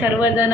सर्वजण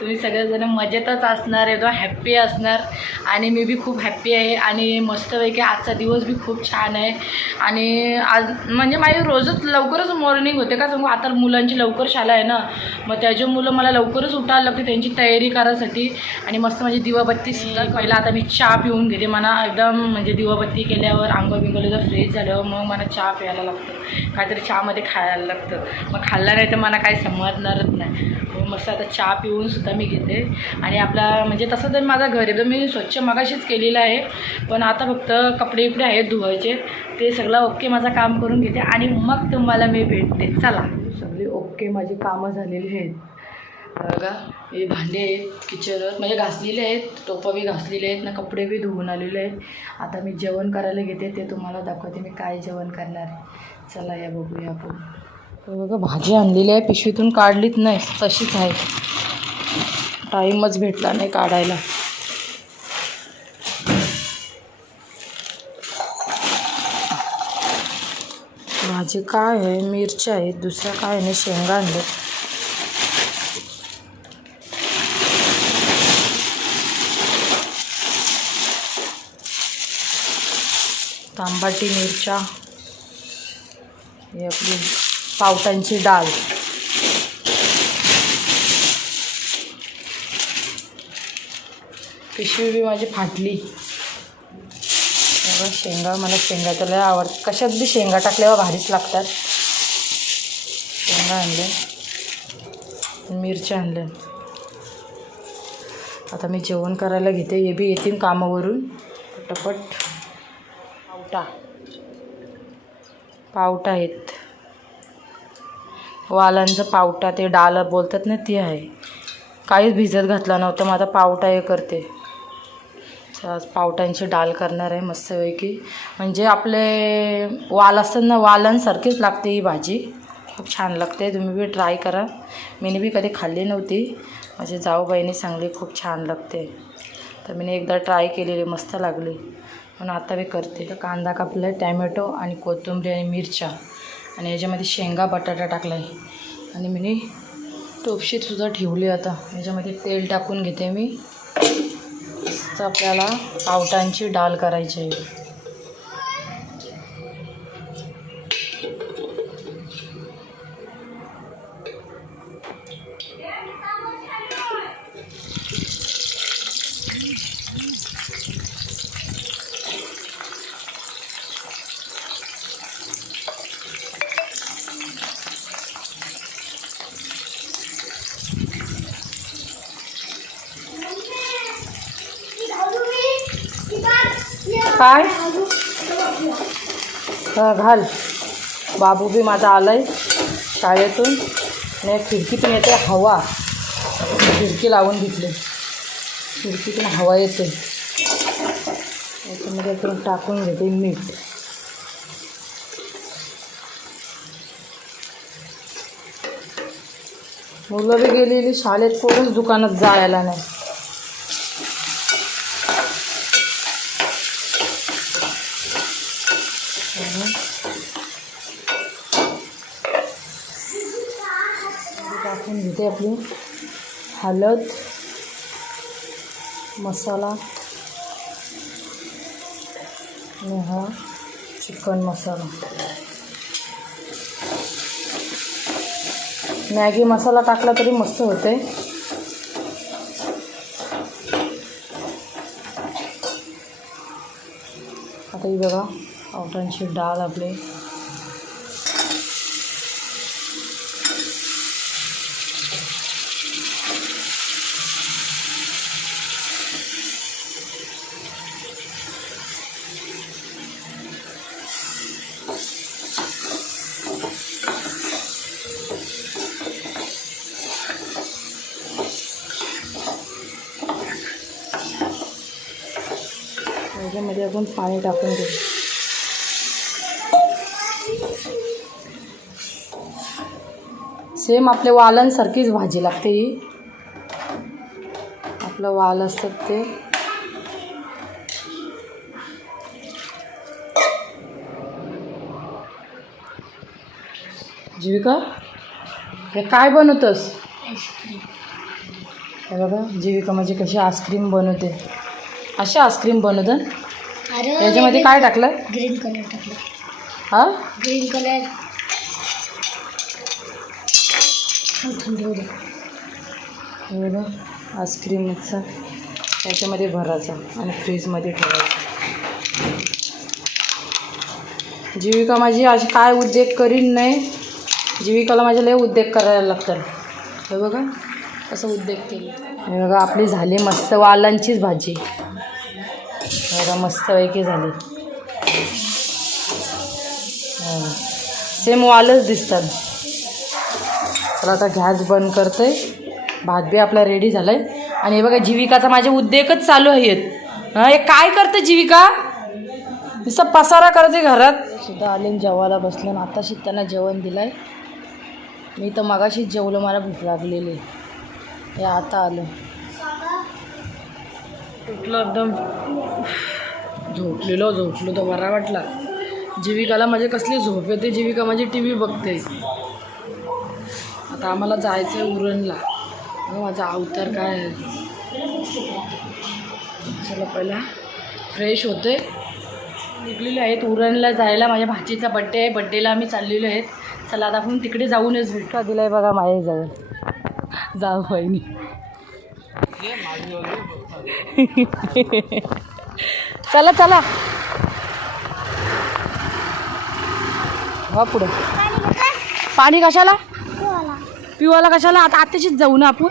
तुम्ही सगळेजण मजेतच असणार एकदम हॅप्पी असणार. आणि मी बी खूप हॅप्पी आहे आणि मस्तपैकी आजचा दिवस बी खूप छान आहे. आणि आज म्हणजे माझी रोजच लवकरच मॉर्निंग होते का सांगू? आता मुलांची लवकर शाळा आहे ना. मग त्याचे मुलं मला लवकरच उठायला लागते त्यांची तयारी करायसाठी. आणि मस्त माझी दिवाबत्ती सुद्धा पहिला आता मी चहा पिऊन घेते. मला एकदम म्हणजे दिवाबत्ती केल्यावर आंघोळ बिंगोळ जर फ्रेश झाल्यावर मग मला चहा प्यायला लागतं. काहीतरी चहामध्ये खायला लागतं. मग खाल्लं नाही तर मला काही समजणारच नाही. मग मस्त आता चहा पिऊन सुद्धा मी घेते. आणि आपला म्हणजे तसं तर माझं घर एकदम मी स्वच्छ मगाशीच केलेलं आहे. पण आता फक्त कपडे बिपडे आहेत धुवायचे. ते सगळं ओके माझं काम करून घेते आणि मग तुम्हाला मी भेटते. चला. सगळी ओके माझी कामं झालेली आहेत. बघा हे भांडे आहेत किचन म्हणजे घासलेले आहेत टोपं बी घासलेले आहेत ना कपडे बी धुवून आलेले आहेत. आता मी जेवण करायला घेते ते तुम्हाला दाखवते मी काय जेवण करणार आहे. चला या बघूया आपण. तर बघा भाजी आणलेली आहे पिशवीतून काढलीच नाही तशीच आहे. टाईमच भेटला नाही काढायला. भाजी काय आहे? मिरच्या आहेत दुसऱ्या काय नाही शेंगा आणले. तांबाटी मिरच्या हे आपली पावटांची डाळ. पिशवी बी माझी फाटली. बघा शेंगा मला शेंगा तर लय आवडतात कशात बी शेंगा टाकल्यावर भारीच लागतात. शेंगा आणले. मिरच्या आणल्या आता मी जेवण करायला घेते. हे बी येतील कामावरून. पटापट. पावटा. पावटा आहेत. वालांचं पावटा ते डाल बोलतात ना ती आहे. काहीच भिजत घातला नव्हतं. मग आता पावटा हे करते. आज पावटांची डाल करणार आहे मस्तपैकी. म्हणजे आपले वाल असतात ना वालांसारखीच लागते ही भाजी. खूप छान लागते तुम्ही बी ट्राय करा. मीने बी कधी खाल्ली नव्हती. माझी जाऊबाईने सांगली खूप छान लागते. तर मी एकदा ट्राय केलेली मस्त लागली. म्हणून आता मी करते. तर कांदा कापला आहे टॅमॅटो आणि कोथिंबरी आणि मिरच्या. आणि याच्यामध्ये शेंगा बटाटा टाकला आहे आणि मी टोपशीतसुद्धा ठेवली आता. याच्यामध्ये तेल टाकून घेते मी. मस्त आपल्याला पावटांची डाल करायची आहे. काय? घाल. बाबू बी माझा आलाय शाळेतून. आणि खिडकीतून येते हवा. खिडकी लावून घेतली. खिडकीतून हवा येते. याच्यामध्ये आपण टाकून घेते मीठ. मुलं बी गेलेली शाळेत कोणच दुकानात जायला नाही आणि टाकून घेते आपली हळद मसाला आणि हा चिकन मसाला. मॅगी मसाला टाकला तरी मस्त होते. आता ही बघा पावटांची डाळ आपली याच्यामध्ये आपण पाणी टाकून घेऊ सेम आपल्या वालांसारखीच भाजी लागते ही. आपलं वाल असतात ते. जीविका हे काय बनवतोस? हे बघा जीविका म्हणजे कशी आईस्क्रीम बनवते. अशी आईस्क्रीम बनवतं. अरे याच्यामध्ये काय टाकलं? ग्रीन कलर टाकलं. हा? ग्रीन कलर थंडी होऊ दे. बघा आईस्क्रीमचा त्याच्यामध्ये भरायचा आणि फ्रीजमध्ये ठेवायचा. जीविका माझी अशी काय उद्योग करीन नाही. जीविकाला माझ्या लय उद्योग करायला लागतात. हे बघा. असं उद्योग केले? हे बघा आपली झाली मस्त वालांचीच भाजी. बघा मस्तपैकी झाली. सेम वालच दिसतात. तर आता गॅस बंद करते भात बी आपला रेडी झालाय. आणि हे बघा जीविकाचा माझे उद्योगच चालू आहेत. हां हे काय करते जीविका? नुसतं पसारा करते घरात. सुद्धा आले आणि जेवायला बसले ना आताशी त्यांना जेवण दिलंय. मी तर मगाशीच जेवलो मला भूक लागलेली. हे आता आलं. उठलं एकदम. झोपलेलो झोपलो तर बरा वाटला. जीविकाला माझे कसली झोप येते? जीविका माझी टी व्ही बघते. आता आम्हाला जायचं आहे उरणला माझा अवतार काय आहे? चला पहिला फ्रेश होते. निघलेले आहेत उरणला जायला. माझ्या भाचीचा बड्डे आहे. बड्डेला आम्ही चाललेलो आहेत. चला आता आपण तिकडे जाऊनच भेटू. आहे बघा माझ्याजवळ. जाऊ बहिणी चला चला. हा पुढे. पाणी कशाला? पिवाला. कशाला? आता आताशीच जाऊ ना आपण.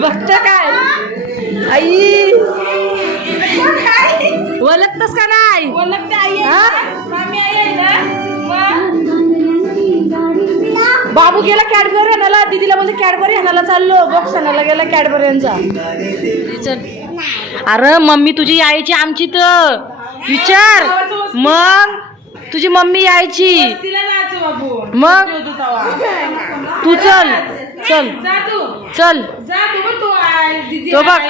बघत काय? आई! ओळखतस का नाही? हा? बाबू गेला कॅडबरी आणायला. दीदीला बोलते कॅडबरी आणायला चाललो. बॉक्स आणायला गेला कॅडबरी यांचा. अरे मम्मी तुझी यायची आमची तर. विचार. मग? तुझी मम्मी यायची. मग? तू चल. चल. चल. तो बघ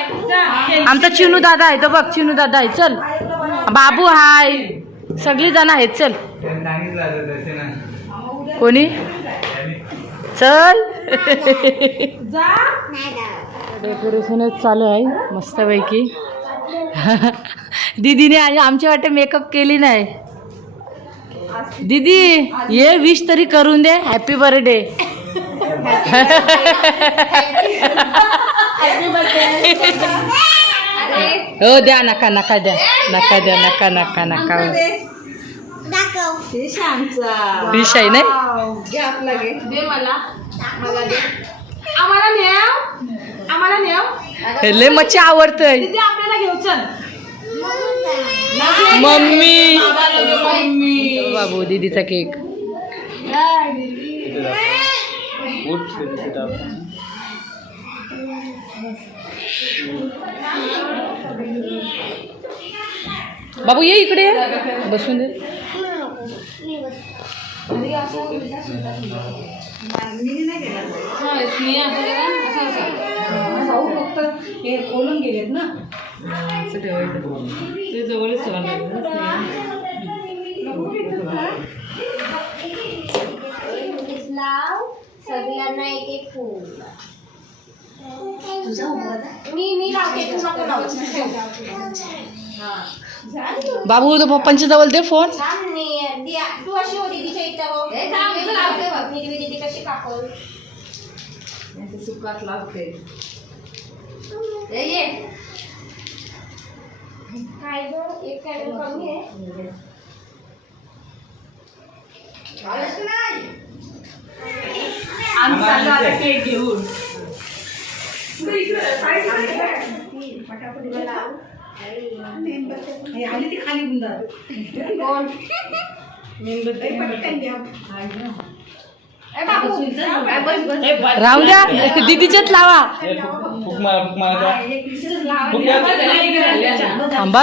आमचा चिनू दादा आहे तो बघ चिनू दादा आहे. चल. बाबू हाय. सगळी जण आहेत चल. कोणी? चल. डेकोरेशनच चालू आहे मस्तपैकी. दीदीने आज आमच्या वाटे मेकअप केली नाही. दीदी ये विश तरी करून दे. हॅपी बर्थडे हो द्या नका नका द्या नका द्या नका नका नका. विष आहे नाही? आम्हाला नेव आम्हाला नेव लय मच्छी आवडतंय. आपल्याला घेऊ चल मम्मी. बाबू दीदीचा केक. बाबू ये इकडे. बसून दे. हे खोलून गेलेत ना. असं ठेवायचं. ते जवळच सगळ्यांना एक एक फूल. मी मी लावते तू नको लावू बाबू तो पप्पांच्या जवळ दे फ़ोन तू अशी होती तिच्या इथं हो. लावते. बघ. मी दीदी कशी कापल. सुकात लागते काय गं? एक कॅडल कमी आहे. आम्ही चाललो आता केक घेऊन. आली ती खाली गुंडाळ. कोण? ए बाबू काय बस बस. राहू द्या. दीदीच्याच लावा. थांबा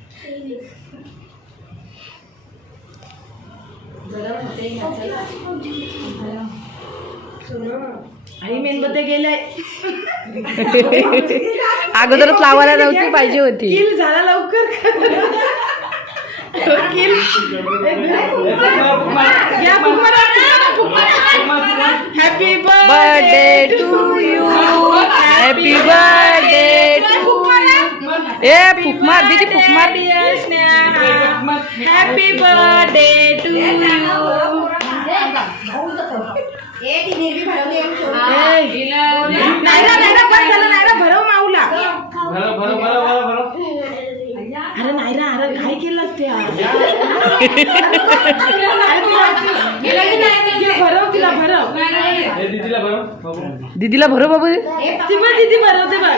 आई मेणबत्त्या गेलाय. अगोदरच लावायला नव्हती पाहिजे होती. किल झाला लवकर. किल happy birthday to you happy birthday to ए फुक मार दीदी फुक मार हॅपी बर्थडे टू यू ए ती निर्वी भरवली आहे सोड. नायरा नायरा बस झालं नायरा भरव माऊला. अरे नायरा अरे काय केलं ते भरव तिला भरव. दीदीला भरो बाबू. ती बघ दीदी भरवते बघ.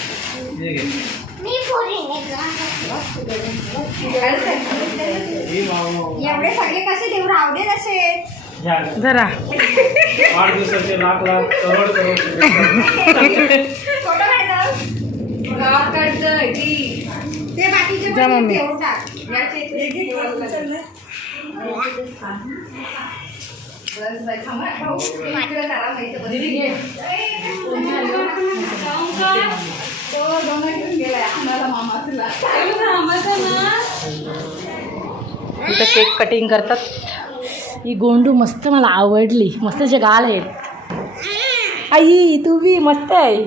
एवढे सगळे कसे देऊ राहू दे तसेच जरा वाढदिवसाचे लाख लाख करोड करोड फ़ोटो काढतो ते बाकीचे जा, मम्मी. ठेवून टाक याचे इथे ठेवून टाक. इथं केक कटिंग करतात. ही गोंडू मस्त मला आवडली. मस्त जे गाल आहेत. आई तू बी मस्त आहे.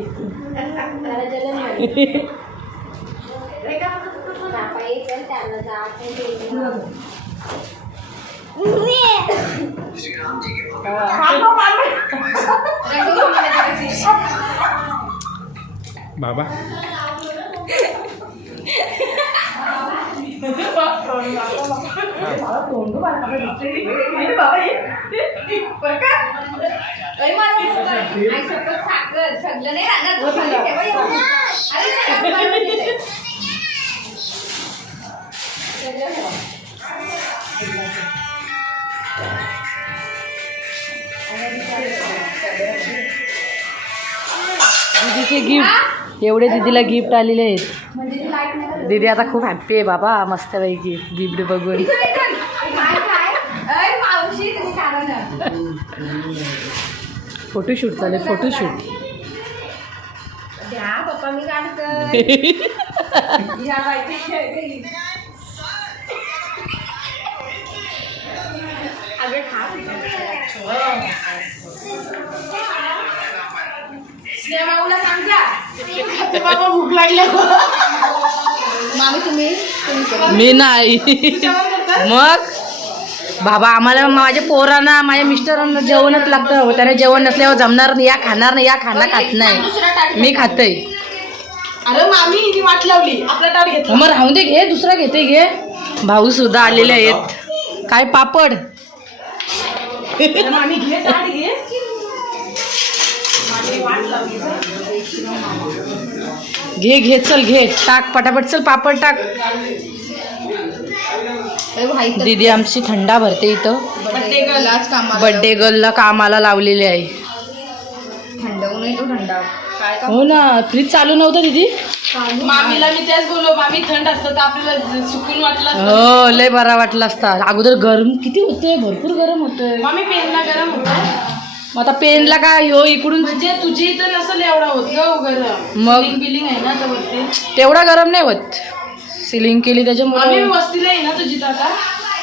बाई, चल त्याला जा, एवढे दीदीला गिफ्ट आलेले आहेत. दीदी आता खूप हॅप्पी आहे बाबा मस्तपैकी गिफ्ट बघून. फोटोशूट चालेल फोटोशूट अगं खा माऊला सांगा बाबा भूक लागल्या मामी तुम्ही मी नाही. मग? बाबा आम्हाला माझ्या पोरांना माझ्या मिस्टरांना जेवणच लागतं. त्याने जेवण नसल्यावर जमणार नाही. या खाणार नाही या खाना खात नाही. मी खातय. अरे मामी वाट लावली. आपला टाळ घेतला. मग राहून दे घे दुसरा घेते घे. भाऊ सुद्धा आलेले आहेत. काय पापड? मामी घे घे. घे घे चल घे टाक पटापट चल पापड टाक. दीदी आमची थंडा भरते इथं. बड्डे गर्लला कामाला लावलेले आहे. थंड ऊन येतो थंडा. काय हो ना फ्रीज चालू नव्हतं दीदी? मामीला मी तेच बोललो मामी थंड असतं तर आपल्याला सुकून वाटलं. हो लय बरा वाटला असता. अगोदर गरम किती होतंय? भरपूर गरम होतंय. मामी पेनला गरम होतं मग आता पेनला काय? हो इकडून म्हणजे तुझी इथं नसेल एवढा होत ग गरम मग? बिलिंग बिलिंग आहे ना तर वरती. तेवढा गरम नाही होत. सिलिंग केली त्याच्यामुळे वस्तीला आहे ना तुझी आता.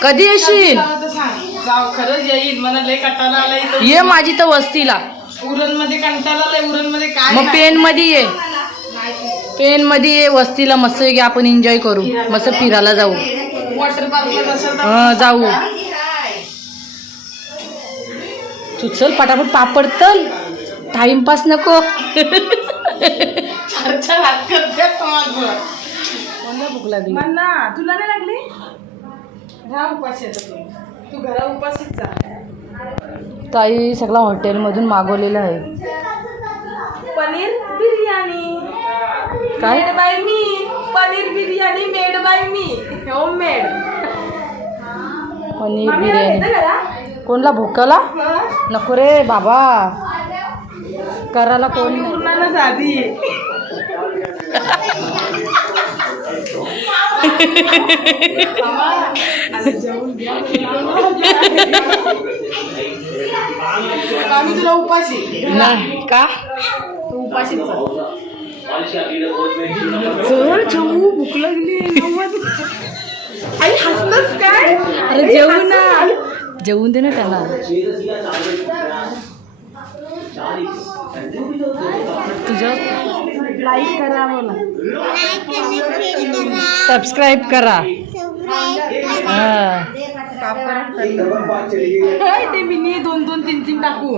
कधी येशील? तर सांग. जाऊ खरंच येईल. मला लय कंटाळा आला इथं. ये माझी तर वस्तीला. उरणमध्ये कंटाळा आलाय. उरणमध्ये काय मग पेन मध्ये ये. पेन मध्ये ये वस्तीला मस्त आपण एन्जॉय करू. मस्त फिरायला जाऊ. वॉटर पार्कला हं, जाऊ. तू चल पटापट पापड तल. टाइमपास नको. भूक लागली. तुला नाही लागली? राहा उपाशी आता तू. तू घरा उपाशीच जा. ताई सगळा हॉटेलमधून मागवलेलं आहे. पनीर बिर्याणी. काय? Made by me paneer biryani made by me home made paneer biryani. कोणला भोकाला? नको रे बाबा. करायला कोण नाही. आम्ही तुला उपाशी. नाही का? तू उपाशीच चल भूक लागली आई हसतच काय? अरे जेवू ना. जेवून दे ना त्याला. तुझं लाईक करा बोला सबस्क्राईब करा. ते मिनी दोन दोन तीन तीन टाकू.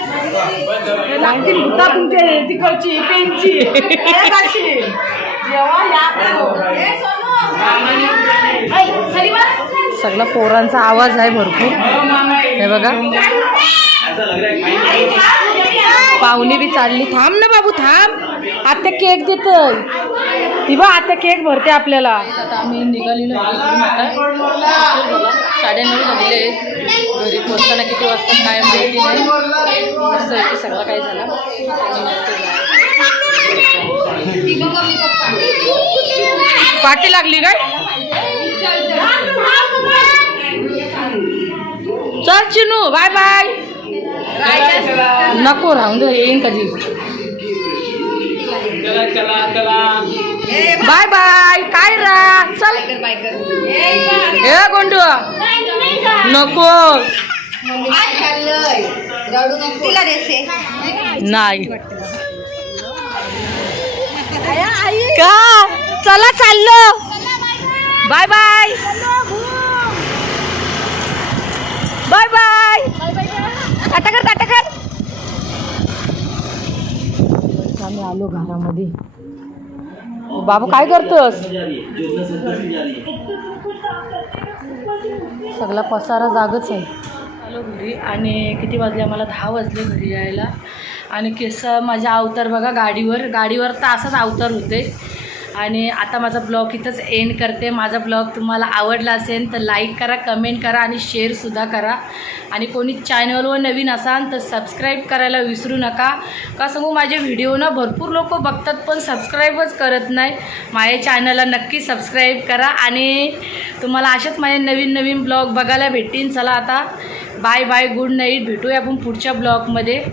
लागतील भुता तुमच्या तिकडची पेनची. सगळा पोरांचा आवाज आहे भरपूर. हे बघा. पाहुणे बी चालली. थांब ना बाबू थांब. आता केक देत ती बा आता केक भरते आपल्याला. आता आम्ही निघालेलो आता साडेनऊ झालेले घरी पोचताना किती वाजता काय माहिती नाही. मस्त आहे सगळं काय झालं. पाठी लागली काय? चल चिनू बाय बाय. नको राहून दे येईन कधी. चला चला चला. बाय बाय काय रा? चल. ए गोंडू. नको. तिला देसे नाही. का? चला चाललो. Bye bye. Bye bye. कर टाटा कर. आम्ही आलो घरामध्ये. बाबू काय करतोस? सगळा पसारा जागच आहे. आलो घरी आणि किती वाजले? आम्हाला दहा वाजले घरी यायला. आणि केस माझ्या अवतार बघा गाडीवर. गाडीवर तर असाच अवतार होते. आणि आता माझा ब्लॉग इथंच एंड करते. माझा ब्लॉग तुम्हाला आवडला असेल तर लाईक करा कमेंट करा आणि शेअरसुद्धा करा. आणि कोणी चॅनलवर नवीन असाल तर सबस्क्राईब करायला विसरू नका. का सांगू माझे व्हिडिओ ना भरपूर लोक बघतात पण सबस्क्राईबच करत नाही. माझ्या चॅनलला नक्की सबस्क्राईब करा आणि तुम्हाला अशाच माझे नवीन नवीन ब्लॉग बघायला भेटतील. चला आता बाय बाय गुड नाईट भेटूया आपण पुढच्या ब्लॉगमध्ये.